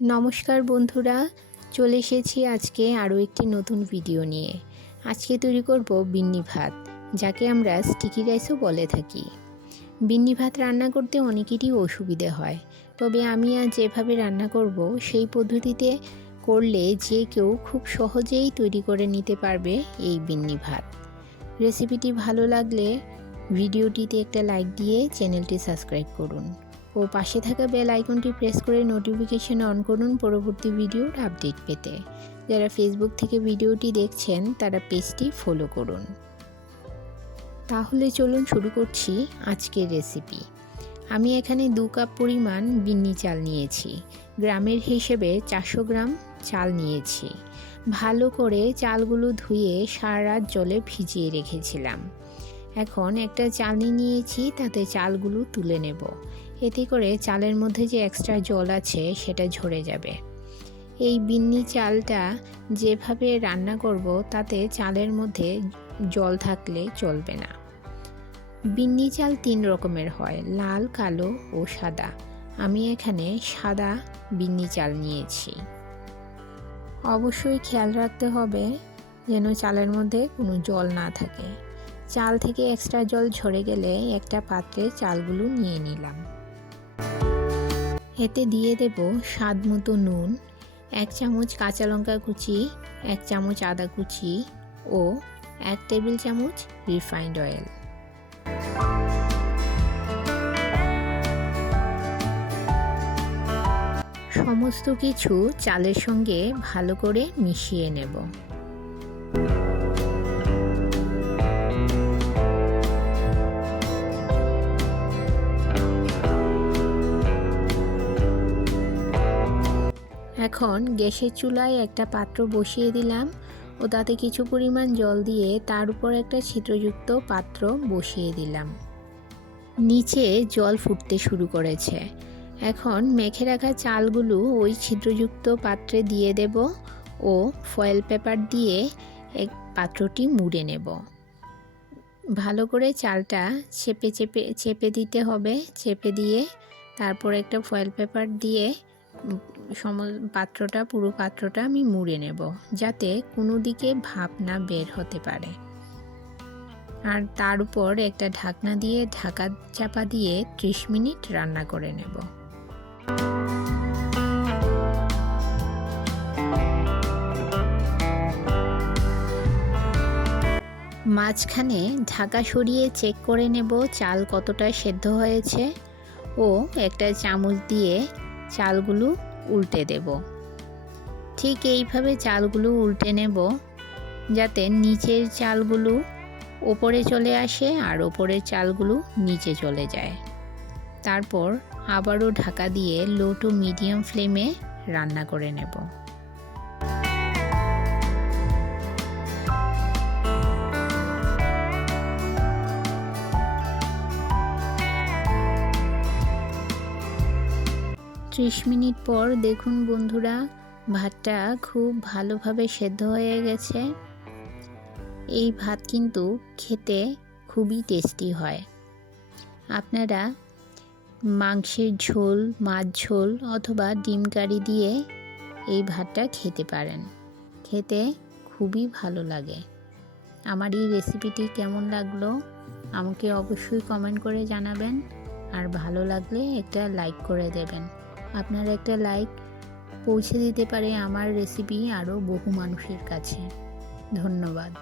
নমস্কার বন্ধুরা, চলে এসেছি আজকে আরও একটি নতুন ভিডিও নিয়ে। আজকে তৈরি করব বিন্নি ভাত, যাকে আমরা স্টিকি রাইসও বলে থাকি। বিন্নি ভাত রান্না করতে অনেকেরই অসুবিধে হয়, তবে আমি আজ যেভাবে রান্না করব সেই পদ্ধতিতে করলে যে কেউ খুব সহজেই তৈরি করে নিতে পারবে এই বিন্নি ভাত। রেসিপিটি ভালো লাগলে ভিডিওটিতে একটা লাইক দিয়ে চ্যানেলটি সাবস্ক্রাইব করুন ও পাশে থাকা বেল আইকনটি প্রেস করে নোটিফিকেশন অন করুন পরবর্তী ভিডিওর আপডেট পেতে। যারা ফেসবুক থেকে ভিডিওটি দেখছেন তারা পেজটি ফলো করুন। তাহলে চলুন শুরু করছি আজকের রেসিপি। আমি এখানে 2 কাপ পরিমাণ বিন্নি চাল নিয়েছি। গ্রামের হিসেবে 400 গ্রাম চাল নিয়েছি। ভালো করে চালগুলো ধুয়ে সারা রাত জলে ভিজিয়ে রেখেছিলাম। এখন একটা চালনি নিয়েছি, তাতে চালগুলো তুলে নেব। এতে করে চালের মধ্যে যে এক্সট্রা জল আছে সেটা ঝরে যাবে। এই বিন্নি চালটা যেভাবে রান্না করব তাতে চালের মধ্যে জল থাকলে চলবে না। বিন্নি চাল 3 রকমের হয়, লাল, কালো ও সাদা। আমি এখানে সাদা বিন্নি চাল নিয়েছি। অবশ্যই খেয়াল রাখতে হবে যেন চালের মধ্যে কোনো জল না থাকে। চাল থেকে এক্সট্রা জল ঝরে গেলে একটা পাত্রে চালগুলো নিয়ে নিলাম। এতে দিয়ে দেব স্বাদ মতো নুন, 1 চামচ কাঁচা লঙ্কা কুচি, 1 চামচ আদা কুচি ও 1 টেবিল চামচ রিফাইন্ড অয়েল। সমস্ত কিছু চালের সঙ্গে ভালো করে মিশিয়ে নেব। এখন গ্যাসের চুলায় একটা পাত্র বসিয়ে দিলাম ও তাতে কিছু পরিমাণ জল দিয়ে তার উপর একটা ছিদ্রযুক্ত পাত্র বসিয়ে দিলাম। নিচে জল ফুটতে শুরু করেছে। এখন মেখে রাখা চালগুলো ওই ছিদ্রযুক্ত পাত্রে দিয়ে দেব ও ফয়েল পেপার দিয়ে পাত্রটি মুড়ে নেব। ভালো করে চালটা চেপে দিতে হবে। চেপে দিয়ে তারপর একটা ফয়েল পেপার দিয়ে পুরো পাত্রটা আমি মুড়ে নেব, যাতে কোনো দিকে ভাপ না বের হতে পারে। আর তার উপর একটা ঢাকনা দিয়ে ঢাকা চাপা দিয়ে 30 মিনিট রান্না করে নেব। মাঝখানে ঢাকা সরিয়ে চেক করে নেব চাল কতটা সেদ্ধ হয়েছে ও একটা চামচ দিয়ে চালগুলো উল্টে দেব। ঠিক এইভাবে চালগুলো উল্টে নেব যাতে নিচের চালগুলো ওপরে চলে আসে আর ওপরের চালগুলো নিচে চলে যায়। তারপর আবারও ঢাকা দিয়ে লো টু মিডিয়াম ফ্লেমে রান্না করে নেব। ত্রিশ মিনিট পর দেখুন বন্ধুরা, ভাতটা খুব ভালোভাবে সেদ্ধ হয়ে গেছে। এই ভাত কিন্তু খেতে খুবই টেস্টি হয়। আপনারা মাংসের ঝোল, মাছ ঝোল অথবা ডিম কারি দিয়ে এই ভাতটা খেতে পারেন। খেতে খুবই ভালো লাগে। আমার এই রেসিপিটি কেমন লাগলো আমাকে অবশ্যই কমেন্ট করে জানাবেন, আর ভালো লাগলে একটা লাইক করে দেবেন। আপনার একটা লাইক পৌঁছে দিতে পারে আমার রেসিপি আরও বহু মানুষের কাছে। ধন্যবাদ।